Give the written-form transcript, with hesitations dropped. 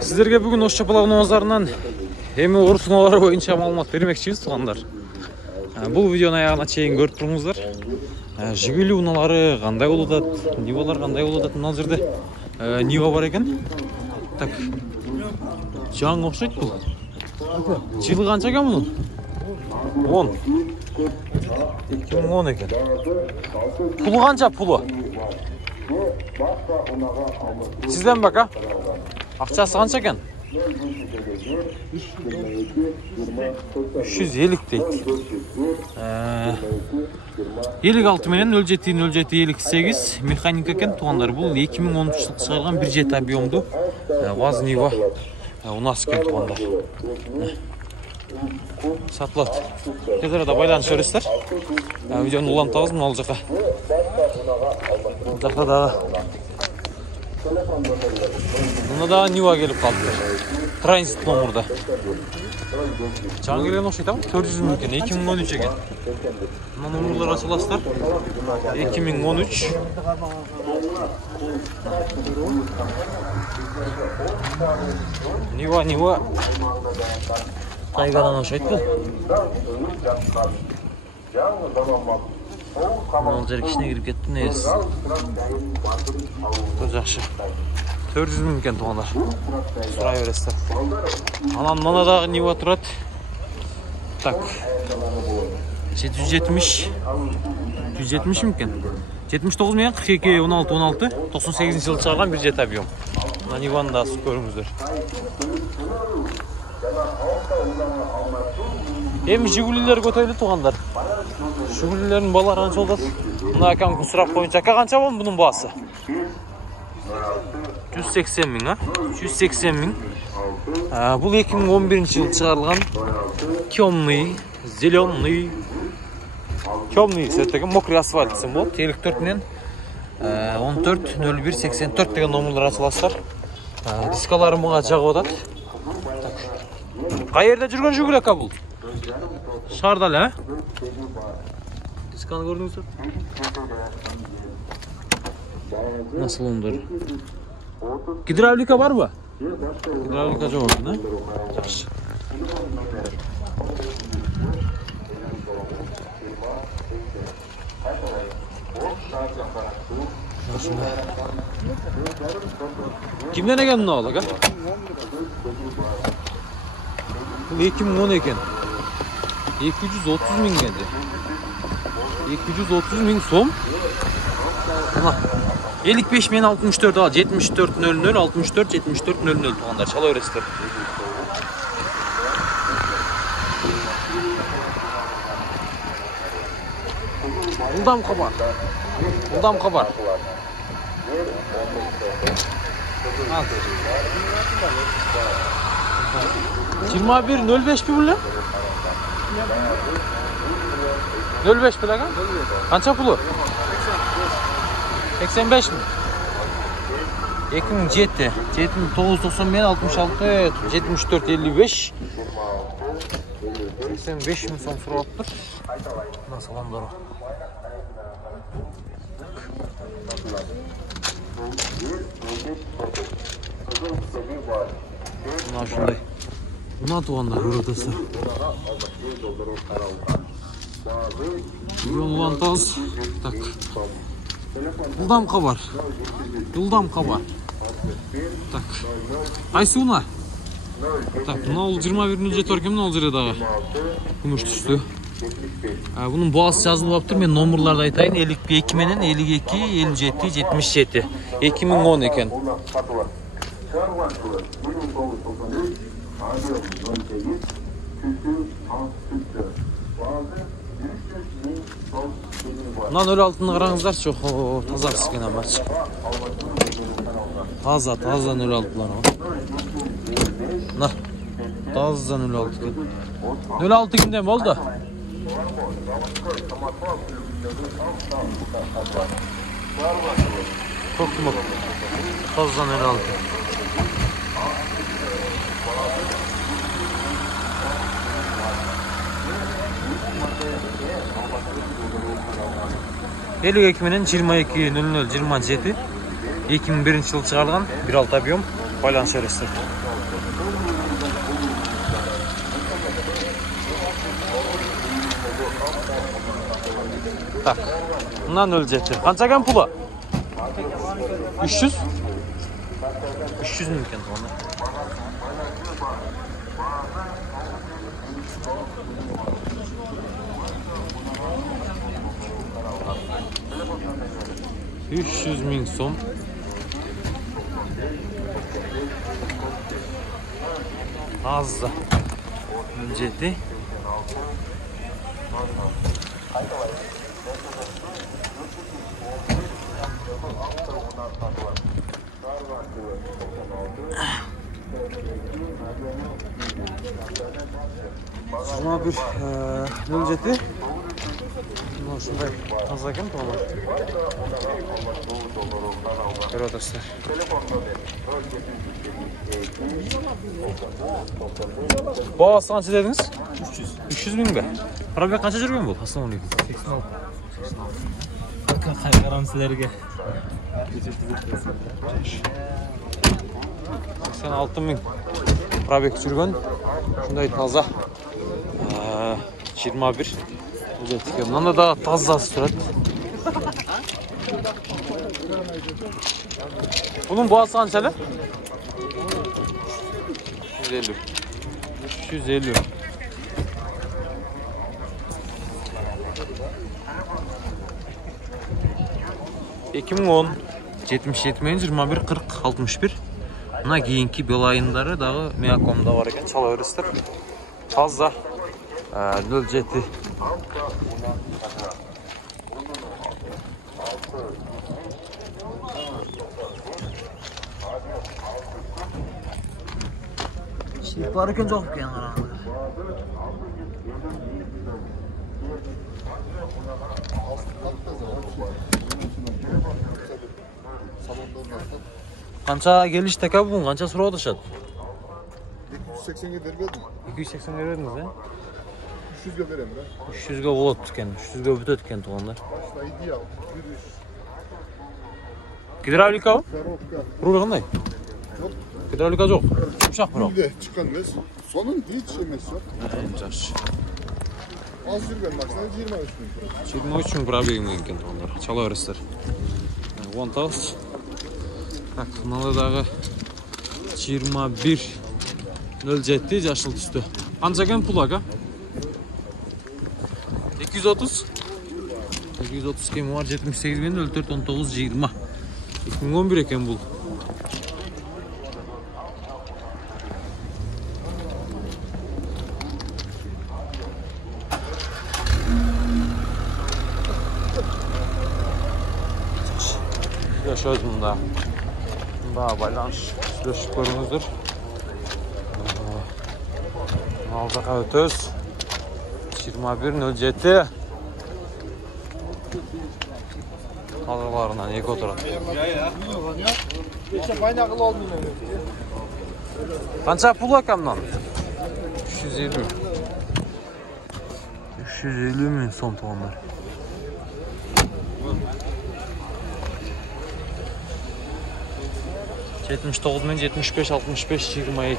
Сіздерге бүгін осы чапалақ уналарынан эми орыс уналары боюнча маалымат бермекчибиз, туугандар. Бул видеонун аягына чейин көрүп туруңуздар. Жигули уналары кандай болуп атат, Нивалар кандай болуп атат. Мына жерде Нива бар экен. Так. Жаңы окшойт бул. Жылы канча экен мунун? 10. 2010 экен. Пулу канча пулу? Сизден бака? Акчасы канча экен? 350 дейт. 56 менен 07-07-58 механика экен, туугандар. Бул 2013 жылы чыгарган 1.7 объемду ВАЗ Нива унас экен, туугандар. Сатылат. Тез арада байланышып бересиздер. Видеону улантабыз мына жака. Жакта дагы. Мына да Нива келип калды. Транзит номерда. Жаңы келген окшойт а? 400 миң экен, 2013 экен. Мына номерлар ачыласыздар. 2013. Нива. Тайгадан окшойт бул. Мына жер кичине кирип кетти, негиз. Жакшы. 400 миң экен, туугандар. Сурай бересиздер. Анан мына дагы Нива турат. Так. 770 миң экен. 79 менен 42 16 98 жылы чыгарган 1.7 объем. Мына Ниваны да көрүңүздөр. Эми Жигулилер көтөрүлдү, туугандар. Жигулилердин баалары канча болот? Мына акам сурап коюнча, ака канча болду мунун баасы? 180 миң, а? 180 миң. Бул 2011 жылы чыгарылган темный, зеленый, темный цвет деген мокрый асфальт десем болот. 54 менен 14-01-84 деген номерлер ачыласыздар. Дискалары мага жагып атат. Кай жерде жүргөн Жигули ака бул? Шаарда эле, а? Дисканы көрдүңүзбү? Насылымдар. Гидравлика барбы? Гидравлика жок экен, а? Жакшы. Кимден экен мына ал, ака? Бул 2010 экен. 230 миң экен. 230 миң сом. Мына 55 менен 64 ал, 7400 64 7400 туугандар, чала бересиздер. Улдам кабар. 21.05 бул эле? 05 беле ага? Канча пулу? 85 миң. 2007, 990 менен 66, 74 55. 85 миң сом сурап атыр. Мына саламдар. Мына ушундай. Мына туугандар көрөтөсүздөр. Улантабыз. Так. Улдам кабар. Так. Кайсы уна? Так, мына ол 21.07 экен, мына ол жерде дагы. Күмүш түштү. Bunun boğaz yazılıp atır. Ben numaralarda aytayın. 52 menен 52, 57, 77. 2010 eken. Bundan öyle altını qarаңыздар, çok taza kısken ama. Tazdan öyle altılar o. Nah. Tazdan öyle altı. Öyle altı kimden oldu? Korktum bak. Tazdan öyle altı. Elik ekiminin 22.00-27 2001 yıl çıkarılan 1.6 объем байланыш өресі. Так. Мына 07. Қанша екен пулы? 300? 300 мың екен туғандар. $300.000 сом. Азда. 07. Жиырма бір 07. Шындай таза екен туғандар. Көріп отырсыздар. Бағасы қанша дедіңіз? 300 мың ба? Пробег қанша жүрген бұл? Ассалаумағалейкум. 86. Қайғарам сіздерге. 86 мың пробег жүрген. Шындай таза. 21. Мынанда да тазасы тұрады. Bunun boğası қанша? 350. 350. ...2010 77 мен 21 40 61. Мына кейінгі бел айындары дағы Миакомда бар екен, сала өрістір. Таза 07. Şilip var iken çok ekan qarаңыздар. Қанша келішті әке бұғын, қанша сұрау отышады? 280'e vermedim. 280 вердіңіз, ә? 300'e verem ben. 300'ге болады түкен, 300'ге бүтөт екен туғандар. Başta ideal. Yürüyüş. Гидравлика ба? Коробка. Руль қандай? Yok. Гидравлика жоқ. Жұмшақ бірақ. Rulde çıkan mes. Sonun hiç emes yok. Жақсы. Az sürgen maksana 23 bin. 23 мың пробегім екен туғандар. Чала өрістер. 10,000. Так, мынадағы 21.07 жашыл түсті. Қанша екен пул ака? 230. 230 кем бар, 78 мен 04 19 20. 2011 екен бұл. Yaşıyoruz bunda. Bunda байланыш сүйлөшүп көрүңүздөр. Ал жака өтөбүз. 21.07. Аларларынан эки отурат. Канча пул акамдан? 350. 350 миң сом тугандар. Жетmiş 9 мен 75 65 22.